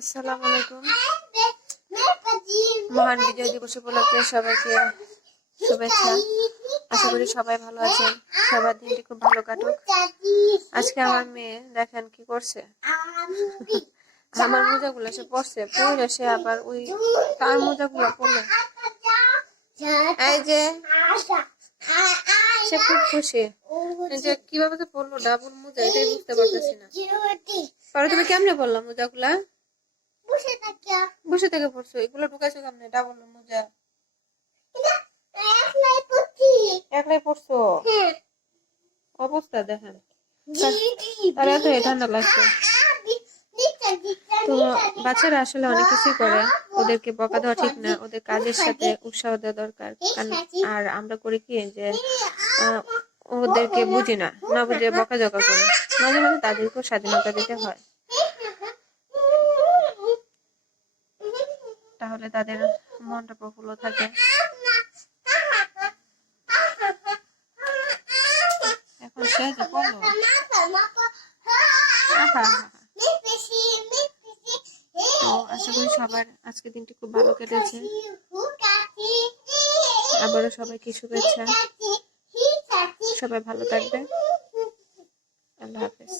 আসসালামু আলাইকুম। মহান বিজয় দিবস উপলক্ষে সবাইকে শুভেচ্ছা। আশা করি সবাই ভালো আছেন, সবার দিনটি খুব ভালো কাটুক। আজকে আমার মেয়ে দেখেন কি করছে, আমার মোজাগুলো সে পরছে, পরে সে আবার ওই তার মোজাগুলো পরলো। এই যে সে খুব খুশি যে কিভাবে তো পরলো ডাবল মোজা, এটাই বুঝতে পারতেছি না। পরে তুমি কেমনে পরলাম মোজাগুলা? বসে থেকে পড়ছো, এগুলো ঢুকাইছো কেমনে? ডাবল মোজা একলাই পড়ছো? অবস্থা দেখেন, তার এত ঠান্ডা লাগছে। তো বাচ্চারা আসলে অনেক কিছুই করে, ওদেরকে বকা দেওয়া ঠিক না, ওদের কাজের সাথে উৎসাহ দেওয়া দরকার। আর আমরা করি কি যে ওদেরকে বুঝি না, না বুঝে বকাঝকা করি। মাঝে মাঝে তাদেরকেও স্বাধীনতা দিতে হয়, তাহলে তাদের মনটা প্রফুল্ল থাকে। এখন সে যে বললো তো আশা করি সবার আজকে দিনটি খুব ভালো কেটেছে। আবারও সবাইকে শুভেচ্ছা, সবাই ভালো থাকবে। আল্লাহ হাফেজ।